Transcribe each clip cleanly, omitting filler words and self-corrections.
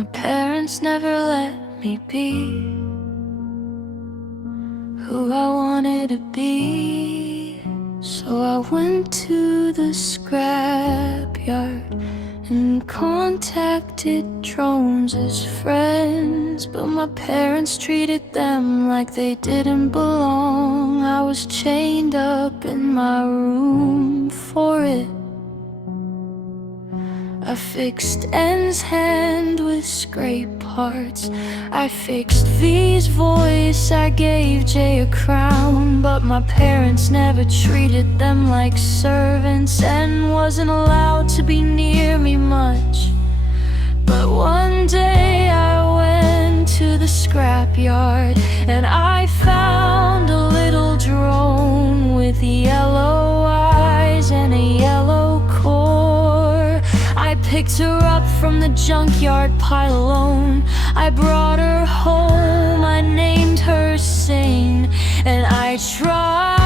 My parents never let me be who I wanted to be. So I went to the scrapyard and contacted drones as friends, but my parents treated them like they didn't belong. I was chained up in my room for it. I fixed N's hand with scrape parts. I fixed V's voice, I gave J a crown. But my parents never treated them like servants, and wasn't allowed to be near me much. But one day I went to the scrapyard, and I found a little drone with yellow eyes and a yellow core. I picked her up from the junkyard pile alone. I brought her home, I named her Sane, and I tried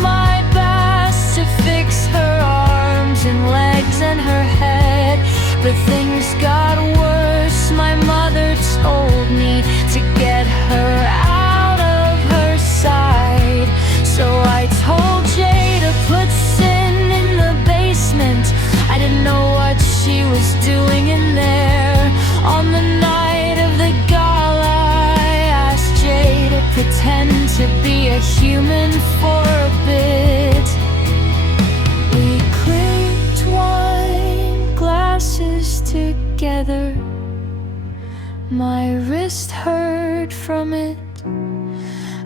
my best to fix her arms and legs and her head. But things got worse. My mother told me to get her out of her side. So I told Jay to put Sin in the basement. I didn't know what she was doing in there. On the night of the gala, I asked Jay to pretend to be a human for a bit. We clinked wine glasses together. My wrist hurt from it.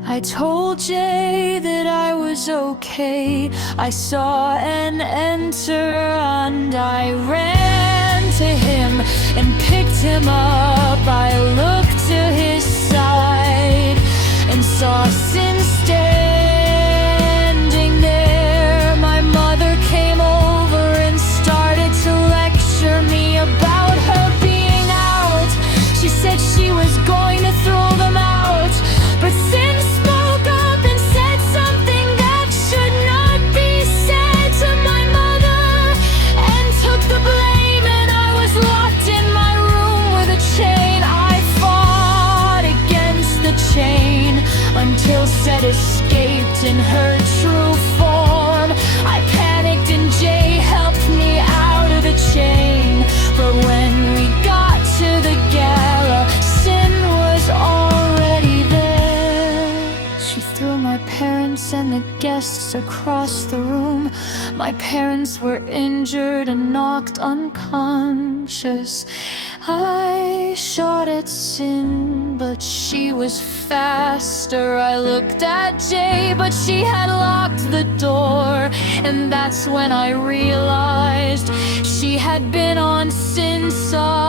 I told Jay that I was okay. I saw N enter and I ran to him and picked him up. I looked to his side and saw Sin standing there. My mother came over and started to lecture me about her being out. She said she was going to throw them out, but Sin spoke up and said something that should not be said to my mother, and took the blame, and I was locked in my room with a chain. I fought against the chain until Set escaped in her true form. I panicked and Jay helped me out of the chain. But when we got to the gala, Sin was already there. She threw my parents and the guests across the room. My parents were injured and knocked unconscious. I shot at Sin, but she was faster. I looked at Jay, but she had locked the door. And that's when I realized she had been on Sin's side.